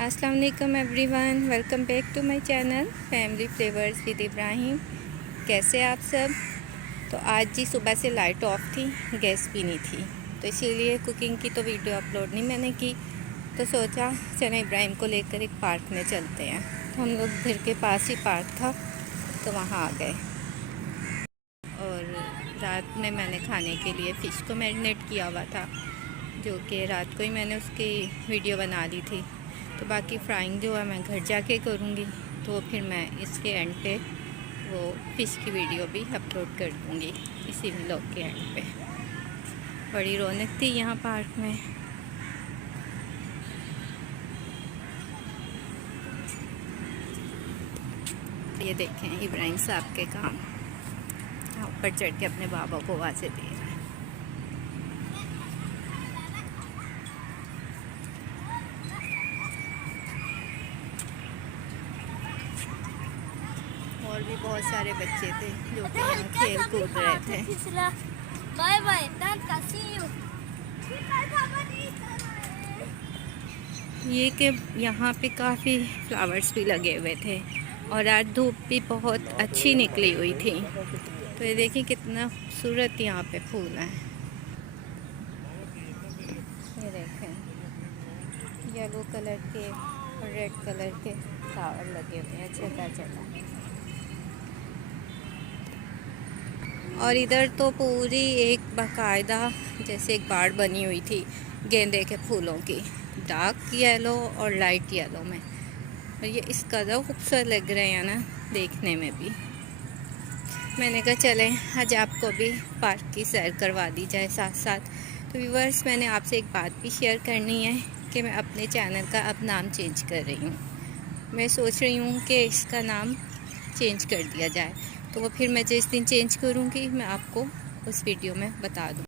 अस्सलाम वालेकुम everyone, welcome back to my channel family flavours with Ibrahim. कैसे आप सब। तो आज जी सुबह से लाइट ऑफ थी, गैस भी नहीं थी, तो इसीलिए कुकिंग की तो वीडियो अपलोड नहीं मैंने की। तो सोचा चलें इब्राहिम को लेकर एक पार्क में चलते हैं। तो हम लोग घर के पास ही पार्क था, तो वहाँ आ गए। और रात में मैंने खाने के लिए फ़िश को मैरिनेट किया हुआ था, जो कि रात को ही मैंने उसकी वीडियो बना ली थी। तो बाकी फ्राइंग जो है मैं घर जाके करूँगी, तो फिर मैं इसके एंड पे वो फ़िश की वीडियो भी अपलोड कर दूँगी इसी व्लॉग के एंड पे। बड़ी रौनक थी यहाँ पार्क में। ये देखें इब्राहिम साहब के काम, ऊपर चढ़ के अपने बाबा को आवाज़ें दे रहे हैं। और भी बहुत सारे बच्चे थे जो कि यहाँ खेल कूद रहे थे। बाय बाय, ये कि यहाँ पे काफ़ी फ्लावर्स भी लगे हुए थे और आज धूप भी बहुत अच्छी निकली हुई थी। तो ये देखिए कितना खूबसूरत यहाँ पे फूल हैं। ये देखें येलो कलर के और रेड कलर के फ्लावर लगे हुए हैं जगह जगह। और इधर तो पूरी एक बाकायदा जैसे एक बाड़ बनी हुई थी गेंदे के फूलों की, डार्क येलो और लाइट येलो में। और ये इस कदर खूबसूरत लग रहे हैं ना देखने में भी। मैंने कहा चलें आज आपको भी पार्क की सैर करवा दी जाए साथ साथ। तो व्यूअर्स, मैंने आपसे एक बात भी शेयर करनी है कि मैं अपने चैनल का अब नाम चेंज कर रही हूँ। मैं सोच रही हूँ कि इसका नाम चेंज कर दिया जाए, तो वो फिर मैं जिस दिन चेंज करूँगी मैं आपको उस वीडियो में बता दूँ।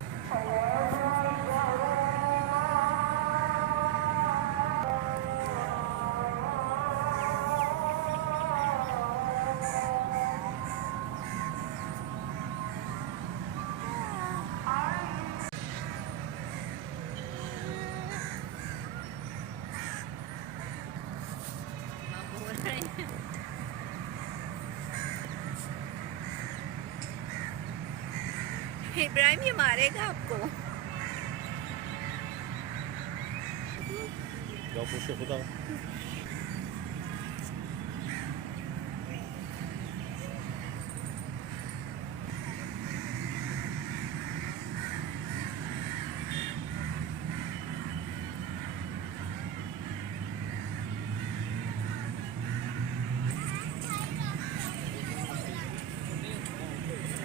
इब्राहिम ये मारेगा आपको।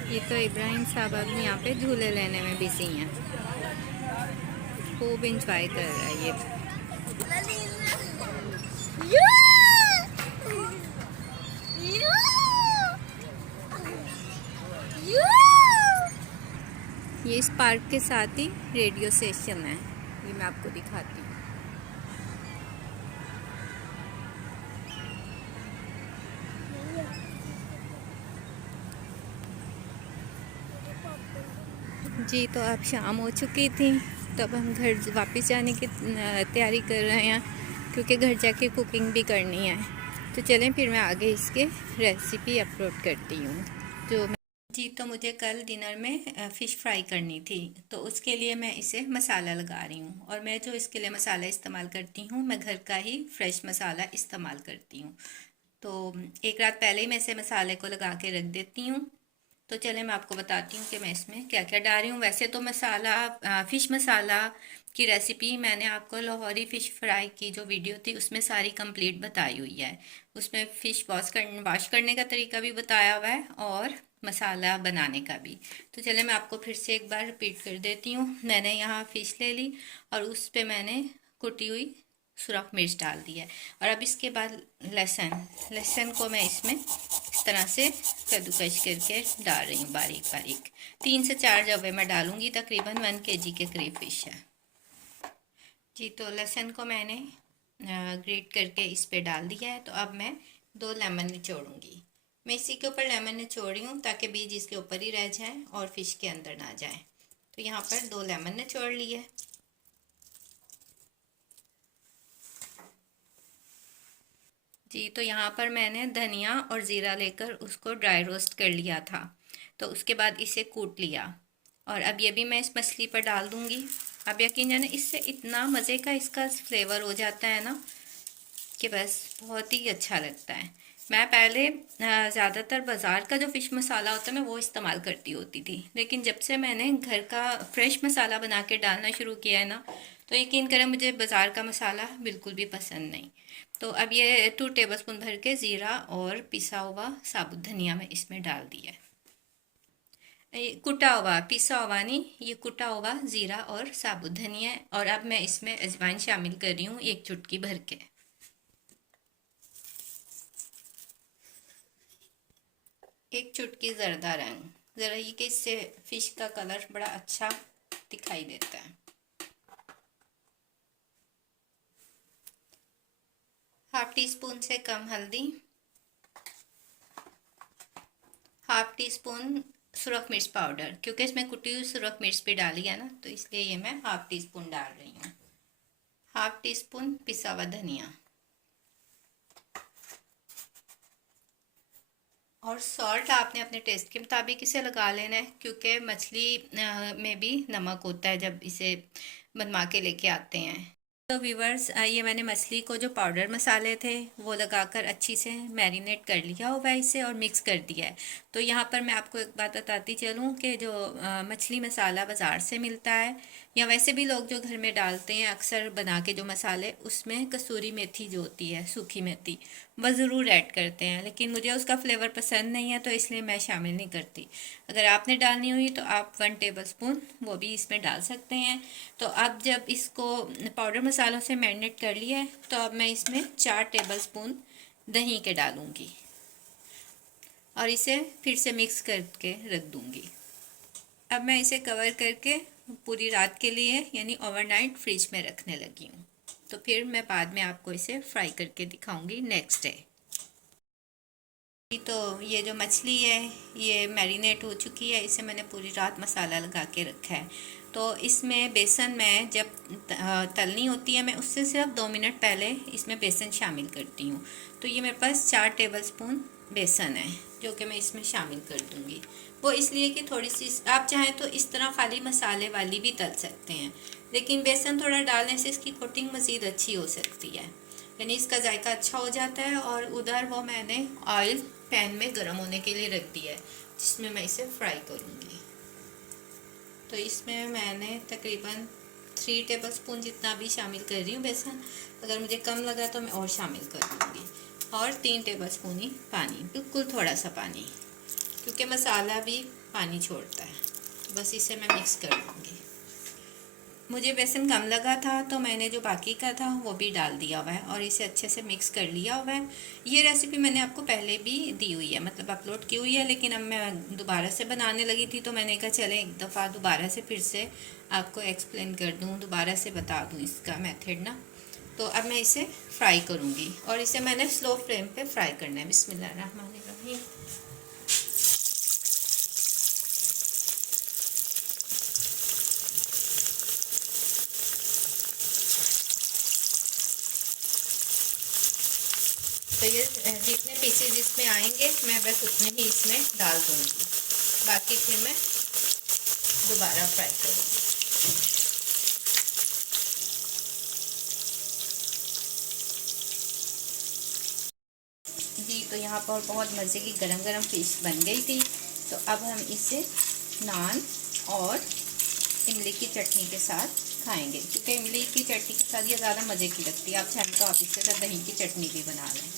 ये तो इब्राहिम साहब अब यहाँ पे झूले लेने में बिजी हैं, खूब इंजॉय कर रहा है ये। ये इस पार्क के साथ ही रेडियो स्टेशन है, ये मैं आपको दिखाती हूँ। जी तो अब शाम हो चुकी थी, तब हम घर वापस जाने की तैयारी कर रहे हैं, क्योंकि घर जाके कुकिंग भी करनी है। तो चलें फिर मैं आगे इसके रेसिपी अपलोड करती हूँ जो जी। तो मुझे कल डिनर में फ़िश फ्राई करनी थी, तो उसके लिए मैं इसे मसाला लगा रही हूँ। और मैं जो इसके लिए मसाला इस्तेमाल करती हूँ, मैं घर का ही फ्रेश मसाला इस्तेमाल करती हूँ। तो एक रात पहले ही मैं इसे मसाले को लगा के रख देती हूँ। तो चले मैं आपको बताती हूँ कि मैं इसमें क्या क्या डाल रही हूँ। वैसे तो मसाला फ़िश मसाला की रेसिपी मैंने आपको लाहौरी फ़िश फ्राई की जो वीडियो थी उसमें सारी कंप्लीट बताई हुई है। उसमें फ़िश वाश करने का तरीका भी बताया हुआ है और मसाला बनाने का भी। तो चले मैं आपको फिर से एक बार रिपीट कर देती हूँ। मैंने यहाँ फ़िश ले ली और उस पर मैंने कुटी हुई सुरख मिर्च डाल दी है। और अब इसके बाद लहसुन को मैं इसमें इस तरह से कद्दूकश करके डाल रही हूँ बारीक बारीक। 3 से 4 जवे मैं डालूंगी, तकरीबन 1 kg के करीब फिश है जी। तो लहसुन को मैंने ग्रेट करके इस पे डाल दिया है। तो अब मैं 2 लेमन निचोड़ूंगी। मैं इसी के ऊपर लेमन निचोड़ रही हूँ ताकि बीज इसके ऊपर ही रह जाए और फिश के अंदर ना जाए। तो यहाँ पर 2 लेमन निचोड़ लिए। जी, तो यहाँ पर मैंने धनिया और ज़ीरा लेकर उसको ड्राई रोस्ट कर लिया था। तो उसके बाद इसे कूट लिया और अब ये भी मैं इस मछली पर डाल दूँगी। अब यकीन जाने इससे इतना मज़े का इसका फ्लेवर हो जाता है ना कि बस बहुत ही अच्छा लगता है। मैं पहले ज़्यादातर बाज़ार का जो फ़िश मसाला होता है मैं वो इस्तेमाल करती होती थी, लेकिन जब से मैंने घर का फ्रेश मसाला बना के डालना शुरू किया है ना, तो यकीन करें मुझे बाज़ार का मसाला बिल्कुल भी पसंद नहीं। तो अब ये 2 टेबलस्पून भर के ज़ीरा और पिसा हुआ साबुत धनिया मैं इसमें डाल दिया है। ये कुटा हुआ, पिसा हुआ नहीं, ये कुटा हुआ ज़ीरा और साबुत धनिया है। और अब मैं इसमें अजवाइन शामिल कर रही हूँ 1 चुटकी भर के। एक चुटकी ज़रदा रंग, ज़रा ये कि इससे फ़िश का कलर बड़ा अच्छा दिखाई देता है। हाफ टी स्पून से कम हल्दी, हाफ टी स्पून सुरख मिर्च पाउडर, क्योंकि इसमें कुटी हुई सुरख मिर्च भी डाली है ना, तो इसलिए ये मैं हाफ टी स्पून डाल रही हूँ। हाफ टी स्पून पिसा हुआ धनिया और सॉल्ट आपने अपने टेस्ट के मुताबिक इसे लगा लेना है, क्योंकि मछली में भी नमक होता है जब इसे बनवा के लेके आते हैं। तो व्यूवर्स, ये मैंने मछली को जो पाउडर मसाले थे वो लगाकर अच्छी से मैरिनेट कर लिया हुआ है इसे और मिक्स कर दिया है। तो यहाँ पर मैं आपको एक बात बताती चलूँ कि जो मछली मसाला बाज़ार से मिलता है या वैसे भी लोग जो घर में डालते हैं अक्सर बना के जो मसाले, उसमें कसूरी मेथी जो होती है, सूखी मेथी, वह ज़रूर ऐड करते हैं, लेकिन मुझे उसका फ्लेवर पसंद नहीं है तो इसलिए मैं शामिल नहीं करती। अगर आपने डालनी हुई तो आप 1 टेबलस्पून वो भी इसमें डाल सकते हैं। तो अब जब इसको पाउडर मसालों से मैरिनेट कर लिया है तो अब मैं इसमें 4 टेबलस्पून दही के डालूँगी और इसे फिर से मिक्स करके रख दूँगी। अब मैं इसे कवर करके पूरी रात के लिए यानी ओवरनाइट फ्रिज में रखने लगी हूँ। तो फिर मैं बाद में आपको इसे फ्राई करके दिखाऊंगी नेक्स्ट डे। तो ये जो मछली है ये मैरिनेट हो चुकी है, इसे मैंने पूरी रात मसाला लगा के रखा है। तो इसमें बेसन मैं जब तलनी होती है मैं उससे सिर्फ 2 मिनट पहले इसमें बेसन शामिल करती हूँ। तो ये मेरे पास 4 टेबलस्पून बेसन है जो कि मैं इसमें शामिल कर दूँगी। वो इसलिए कि थोड़ी सी आप चाहें तो इस तरह खाली मसाले वाली भी तल सकते हैं, लेकिन बेसन थोड़ा डालने से इसकी कोटिंग मज़ीद अच्छी हो सकती है, यानी इसका जायका अच्छा हो जाता है। और उधर वो मैंने ऑयल पैन में गर्म होने के लिए रख दिया है जिसमें मैं इसे फ्राई करूँगी। तो इसमें मैंने तकरीबन 3 टेबलस्पून जितना भी शामिल कर रही हूँ बेसन। अगर मुझे कम लगा तो मैं और शामिल कर दूँगी। और 3 टेबलस्पून ही पानी, बिल्कुल थोड़ा सा पानी, क्योंकि मसाला भी पानी छोड़ता है। तो बस इसे मैं मिक्स कर दूँगी। मुझे बेसन कम लगा था तो मैंने जो बाकी का था वो भी डाल दिया हुआ है और इसे अच्छे से मिक्स कर लिया हुआ है। ये रेसिपी मैंने आपको पहले भी दी हुई है, मतलब अपलोड की हुई है, लेकिन अब मैं दोबारा से बनाने लगी थी तो मैंने कहा चले एक दफ़ा दोबारा से फिर से आपको एक्सप्लेन कर दूँ, दोबारा से बता दूँ इसका मेथड ना। तो अब मैं इसे फ्राई करूँगी और इसे मैंने स्लो फ्लेम पर फ्राई करना है। बिस्मिल्लाहिर्रहमानिर्रहीम। तो ये जितने पीसेज इसमें आएंगे मैं बस उतने ही इसमें डाल दूँगी, बाकी फिर मैं दोबारा फ्राई करूँगी। जी, तो यहाँ पर बहुत मज़े की गरम गरम फिश बन गई थी। तो अब हम इसे नान और इमली की चटनी के साथ खाएंगे, क्योंकि इमली की चटनी के साथ ये ज़्यादा मज़े की लगती है। आप चाहें तो आप इसके साथ दही की चटनी भी बना लें।